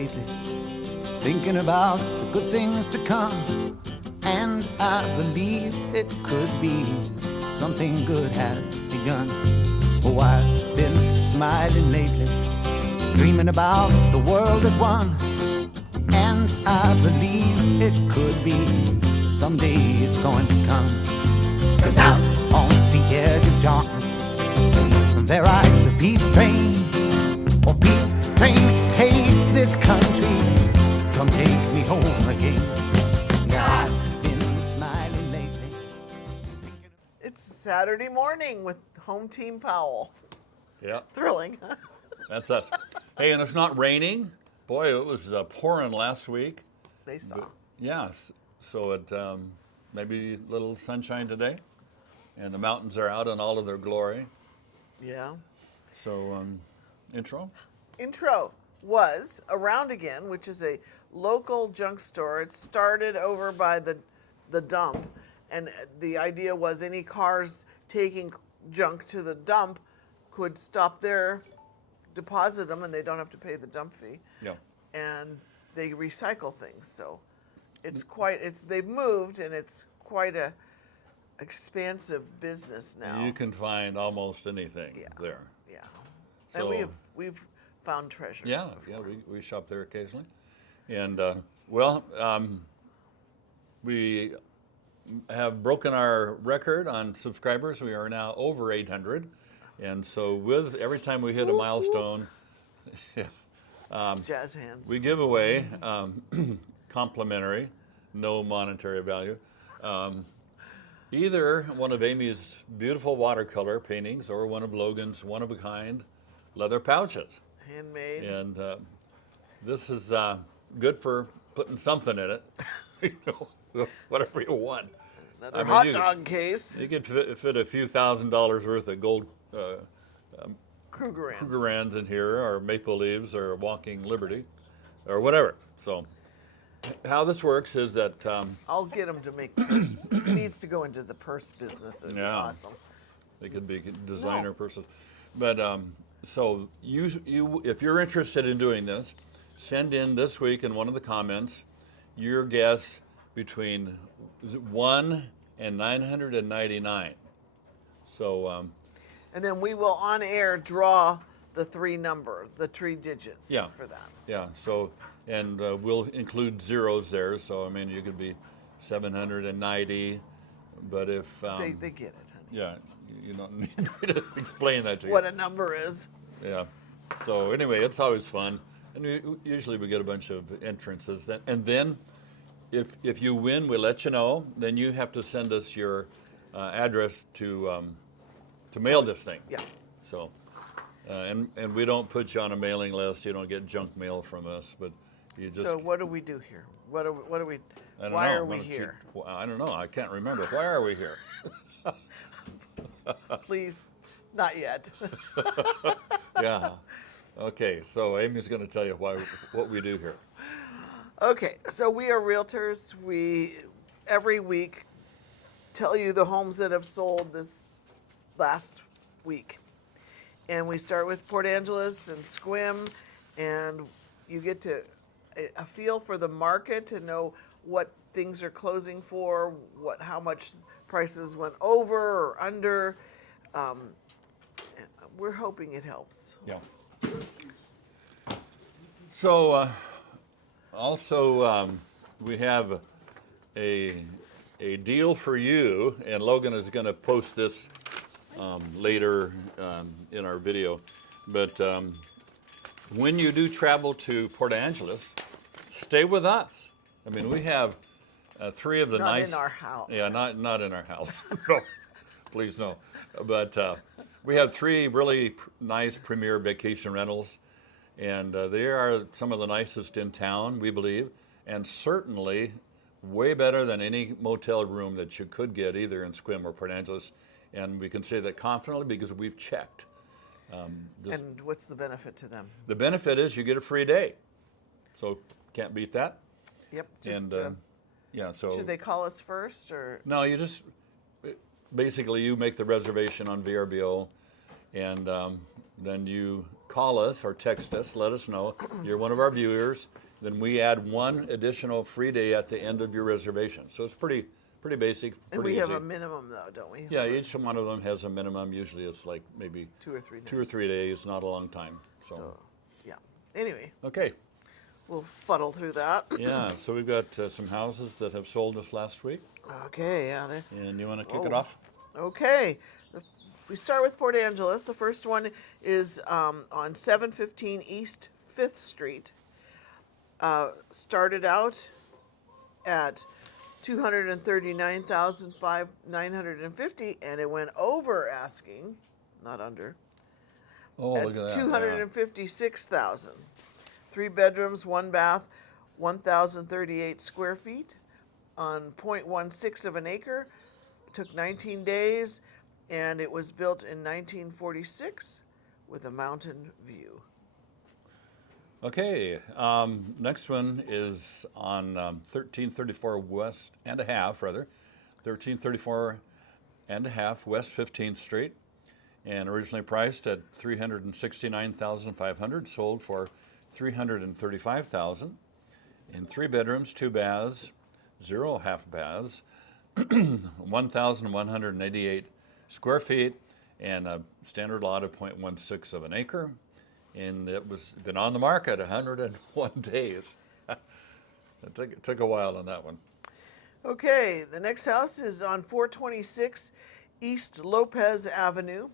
lately, thinking about the good things to come. And I believe it could be something good has begun. Oh, I've been smiling lately, dreaming about the world as one. And I believe it could be someday it's going to come. 'Cause out on the edge of darkness, there rides the peace train. Oh, peace train, take this country, come take me home again. I've been smiling lately. It's Saturday morning with Home Team Powell. Yeah, Thrilling. that's us. Hey, and it's not raining. Boy, it was pouring last week. They saw. Yes, so it maybe a little sunshine today, and the mountains are out in all of their glory. Yeah. So, intro. Intro was Around Again, which is a local junk store. It started over by the dump, and the idea was any cars taking junk to the dump could stop there, deposit them, and they don't have to pay the dump fee. Yeah. And they recycle things. So they've moved, and it's quite a expansive business now. You can find almost anything there. Yeah. So, And we've found treasures. Yeah, we shop there occasionally, and we have broken our record on subscribers. We are now over 800, and so with every time we hit a milestone, Jazz hands. we give away complimentary, no monetary value, either one of Amy's beautiful watercolor paintings or one of Logan's one-of-a-kind leather pouches. Handmade. And this is good for putting something in it, whatever you want. Another hot dog case. You could fit a few $1,000s worth of gold Krugerrands in here, or maple leaves, or walking liberty, or whatever. So how this works is that I'll get him to make purse. He needs to go into the purse business. It'd be awesome. they could be designer purses. But so you if you're interested in doing this, send in this week in one of the comments your guess between 1 and 999. So and then we will on air draw the three digits for that. Yeah. So and we'll include zeros there. So I mean you could be 790, but if They get it, honey. yeah, you don't need me to explain that to you. What a number is. Yeah. So anyway, it's always fun, and usually we get a bunch of entrances. And then, if you win, we let you know. Then you have to send us your address to mail this thing. Yeah. So, and we don't put you on a mailing list. You don't get junk mail from us, but you just. So what do we do here? What are we? I don't Why know. are we here? I don't know. I can't remember. Why are we here? Please, not yet. Yeah. Okay. So Amy's going to tell you what we do here. Okay, so we are realtors. We every week tell you the homes that have sold this last week. And we start with Port Angeles and Sequim, and you get to a feel for the market to know what things are closing for, how much prices went over or under. We're hoping it helps. Yeah. So also we have a deal for you, and Logan is going to post this later in our video. But when you do travel to Port Angeles, stay with us. I mean, we have three of the Not in our house. Yeah, not in our house. No, please no. But we have three really nice premier vacation rentals, and they are some of the nicest in town, we believe, and certainly way better than any motel room that you could get either in Sequim or Port Angeles. And we can say that confidently because we've checked. And what's the benefit to them? The benefit is you get a free day. So can't beat that. Yep. So should they call us first or? No, you just basically you make the reservation on VRBO, and then you call us or text us, let us know you're one of our viewers. Then we add one additional free day at the end of your reservation. So it's pretty basic, And pretty we have easy. a minimum though, don't we? Yeah, each one of them has a minimum. Usually it's like maybe 2 or 3 2 or 3 days, not a long time. So, yeah. Anyway, Okay. we'll fuddle through that. Yeah, so we've got some houses that have sold this last week. Okay, yeah. And you want to kick it Oh. off? Okay. We start with Port Angeles. The first one is on 715 East 5th Street. Started out at 239,950, and it went over asking, not under, Oh, at look at that. 256,000. 3 bedrooms, 1 bath, 1,038 square feet on 0.16 of an acre. It took 19 days, and it was built in 1946 with a mountain view. Okay, next one is on 1334 West and a half, rather, 1334 and a half West 15th Street, and originally priced at $369,500, sold for $335,000. In 3 bedrooms, 2 baths, 0 half baths, 1,188 square feet, and a standard lot of 0.16 of an acre. And it was been on the market 101 days. It took a while on that one. Okay, the next house is on 426 East Lopez Avenue.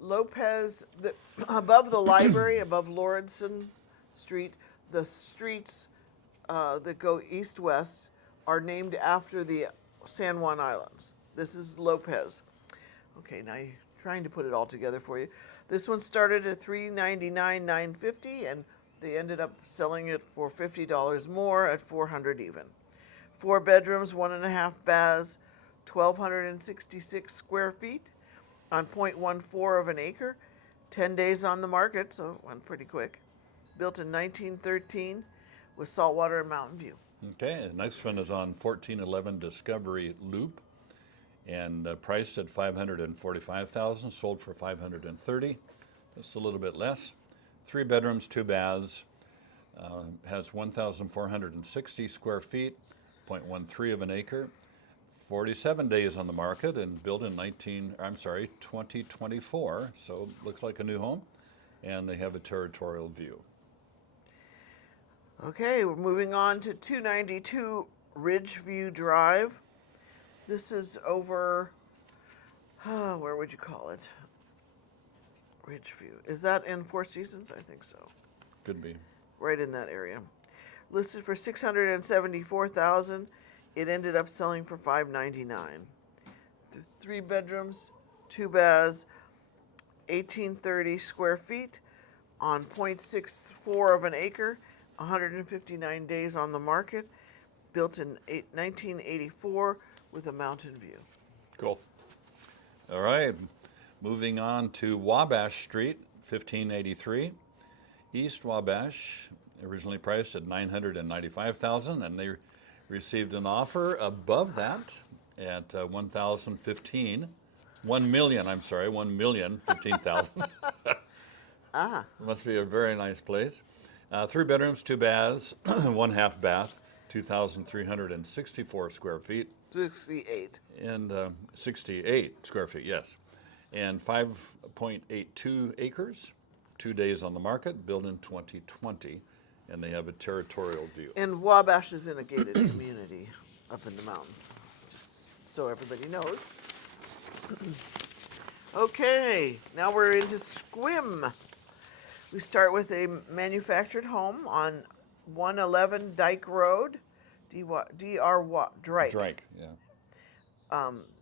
Above the library, above Lawrenson Street, the streets that go east-west are named after the San Juan Islands. This is Lopez. Okay, now you're trying to put it all together for you. This one started at $399,950, and they ended up selling it for $50 more at $400 even. 4 bedrooms, 1.5 baths, 1,266 square feet on 0.14 of an acre. 10 days on the market, so it went pretty quick. Built in 1913 with saltwater and mountain view. Okay, the next one is on 1411 Discovery Loop, and priced at $545,000, sold for $530,000, just a little bit less. 3 bedrooms, 2 baths, has 1,460 square feet, 0.13 of an acre. 47 days on the market and built in 2024, so looks like a new home, and they have a territorial view. Okay, we're moving on to 292 Ridgeview Drive. This is over, where would you call it? Ridgeview. Is that in Four Seasons? I think so. Could be. Right in that area. Listed for $674,000. It ended up selling for $599,000. 3 bedrooms, 2 baths, 1,830 square feet on 0.64 of an acre. 159 days on the market. Built in 1984 with a mountain view. Cool. All right, moving on to Wabash Street, 1583 East Wabash, originally priced at $995,000, and they received an offer above that at $1,015,000. Must be a very nice place. 3 bedrooms, 2 baths, 1 half bath, 2,364 square feet. 68. And 68 square feet, yes. And 5.82 acres, 2 days on the market, built in 2020, and they have a territorial view. And Wabash is in a gated community up in the mountains, just so everybody knows. Okay, now we're into Sequim. We start with a manufactured home on 111 Dyke Road, Drake, yeah.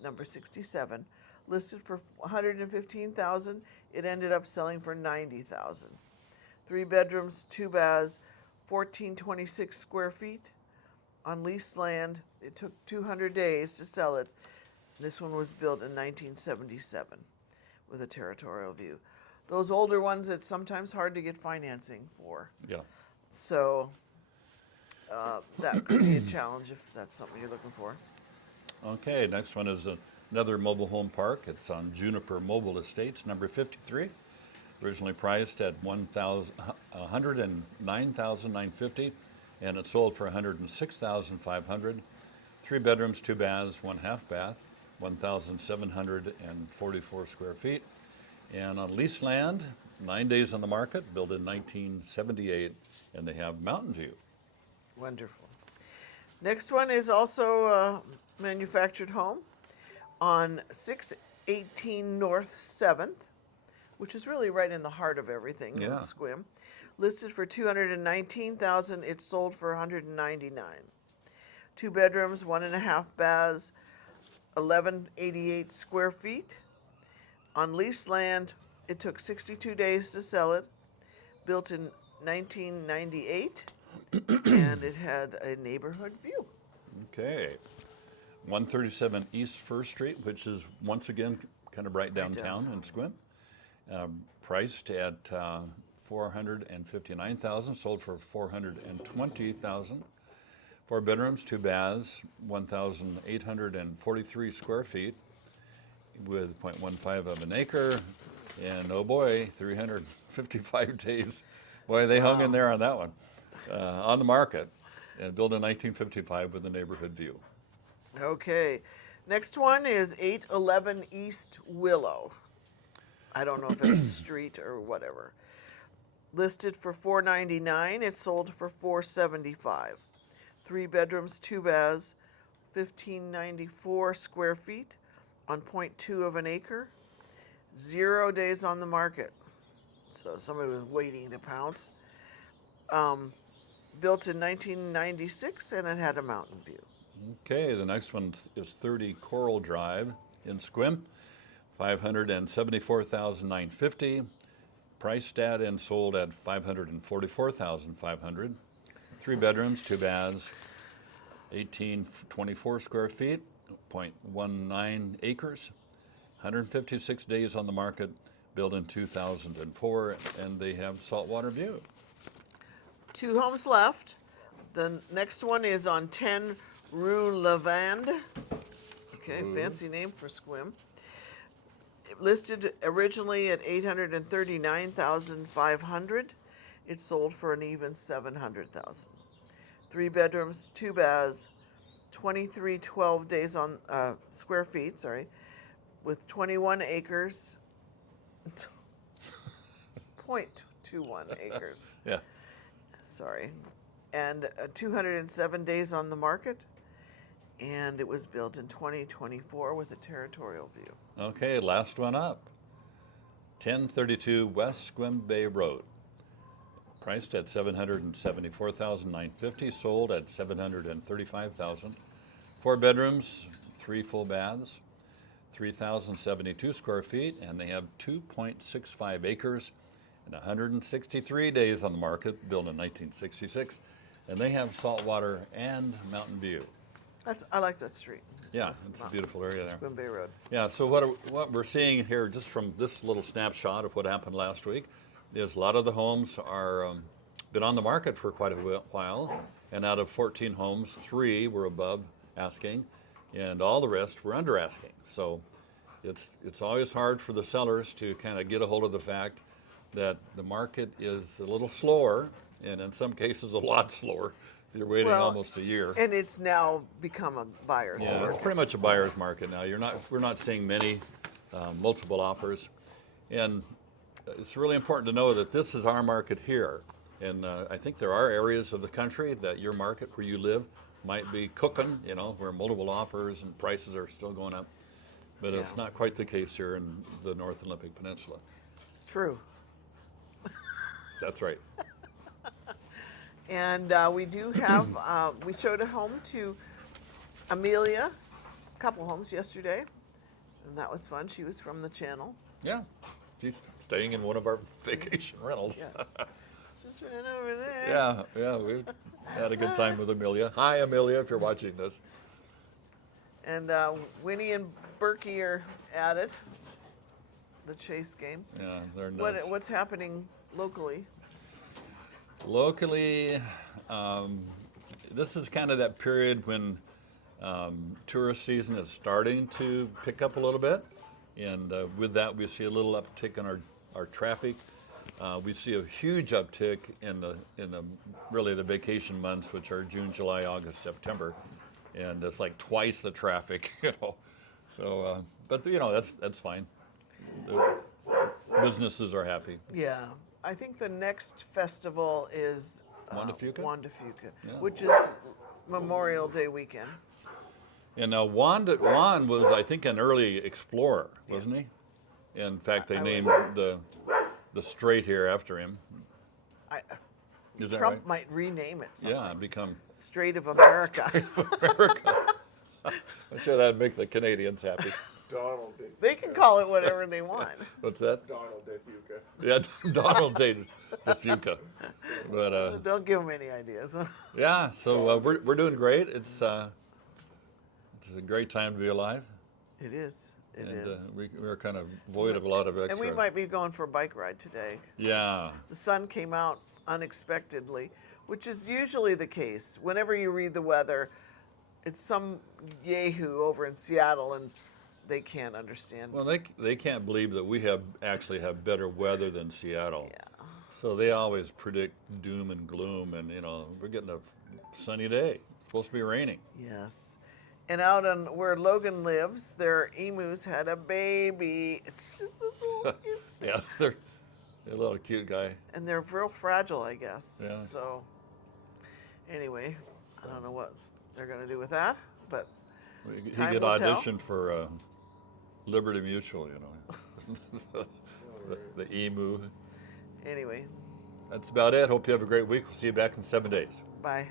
Number 67. Listed for $115,000. It ended up selling for $90,000. 3 bedrooms, 2 baths, 1,426 square feet on leased land. It took 200 days to sell it. This one was built in 1977 with a territorial view. Those older ones, it's sometimes hard to get financing for. Yeah. So that could be a challenge if that's something you're looking for. Okay, next one is another mobile home park. It's on Juniper Mobile Estates, number 53. originally priced at $109,950, and it sold for $106,500. 3 bedrooms, 2 baths, 1 half bath, 1,744 square feet. And on leased land, 9 days on the market, built in 1978, and they have mountain view. Wonderful. Next one is also a manufactured home on 618 North 7th, which is really right in the heart of everything in Yeah. Sequim. Listed for $219,000, it sold for $199,000. 2 bedrooms, 1.5 baths, 1188 square feet. On leased land, it took 62 days to sell it. Built in 1998, and it had a neighborhood view. Okay. 137 East First Street, which is once again kind of right downtown in Sequim. Priced at $459,000, sold for $420,000. 4 bedrooms, 2 baths, 1,843 square feet with 0.15 of an acre, and oh boy, 355 days. Boy, they hung in there on that one. On the market, and built in 1955 with a neighborhood view. Okay. Next one is 811 East Willow. I don't know if it's street or whatever. Listed for $499,000, it sold for $475,000. 3 bedrooms, 2 baths, 1,594 square feet on 0.2 of an acre. 0 days on the market. So somebody was waiting to pounce. Built in 1996, and it had a mountain view. Okay, the next one is 30 Coral Drive in Sequim, $574,950. Priced at and sold at $544,500. 3 bedrooms, 2 baths, 1,824 square feet, 0.19 acres, 156 days on the market, built in 2004, and they have saltwater view. 2 homes left. The next one is on 10 Rue Lavande. Okay, fancy name for Sequim. Listed originally at $839,500. It sold for an even $700,000. 3 bedrooms, 2 baths, 2312 days on square feet. Sorry, with 21 acres. 0.21 acres. Yeah. Sorry, and 207 days on the market, and it was built in 2024 with a territorial view. Okay, last one up. 1032 West Sequim Bay Road. Priced at $774,950, sold at $735,000. 4 bedrooms, 3 full baths, 3,072 square feet, and they have 2.65 acres and 163 days on the market, built in 1966, and they have saltwater and mountain view. I like that street. Yeah, it's a beautiful area there. Sequim Bay Road. Yeah, so what we're seeing here, just from this little snapshot of what happened last week, is a lot of the homes are been on the market for quite a while, and out of 14 homes, 3 were above asking, and all the rest were under asking. So it's always hard for the sellers to kind of get a hold of the fact that the market is a little slower, and in some cases a lot slower. You're waiting almost a year. And it's now become a buyer's Yeah, market. it's pretty much a buyer's market now. We're not seeing many multiple offers, and it's really important to know that this is our market here. And I think there are areas of the country that your market where you live might be cooking, where multiple offers and prices are still going up. But it's not quite the case here in the North Olympic Peninsula. True. That's right. And we do have, we showed a home to Amelia, a couple homes yesterday, and that was fun. She was from the channel. Yeah, she's staying in one of our vacation rentals. Yes. Just ran over there. Yeah, we had a good time with Amelia. Hi, Amelia, if you're watching this. And Winnie and Berkey are at it, the chase game. Yeah, they're nuts. What's happening locally? Locally, this is kind of that period when tourist season is starting to pick up a little bit, and with that we see a little uptick in our our traffic. We see a huge uptick in the really the vacation months, which are June, July, August, September, and it's like twice the traffic, you know. So, but you know, that's fine. The businesses are happy. Yeah. I think the next festival is Juan de Fuca? Juan de Fuca, Yeah. which is Memorial Day weekend. And Juan was, I think, an early explorer, wasn't he? In fact, they named the strait here after him. Is that Trump right? might rename it something. Yeah, become Strait of America. America. I'm sure that'd make the Canadians happy. Donald de They can call it whatever they want. What's that? Donald de Fuca. Yeah, Donald de Fuca. But Don't give them any ideas. yeah, so we're doing great. It's a great time to be alive. It is. It And is. we're kind of void of a lot of extra. And we might be going for a bike ride today. Yeah. The sun came out unexpectedly, which is usually the case. Whenever you read the weather, it's some yahoo over in Seattle and they can't understand. Well, they can't believe that we actually have better weather than Seattle. Yeah. So they always predict doom and gloom, and you know we're getting a sunny day. It's supposed to be raining. Yes. And out on where Logan lives, their emus had a baby. It's just this little cute thing. Yeah, they're a little cute guy. And they're real fragile, I guess. Yeah. So, anyway, I don't know what they're going to do with that, but He Time could will tell. audition for Liberty Mutual, you know. the emu. anyway, That's about it. Hope you have a great week. We'll see you back in 7 days. bye.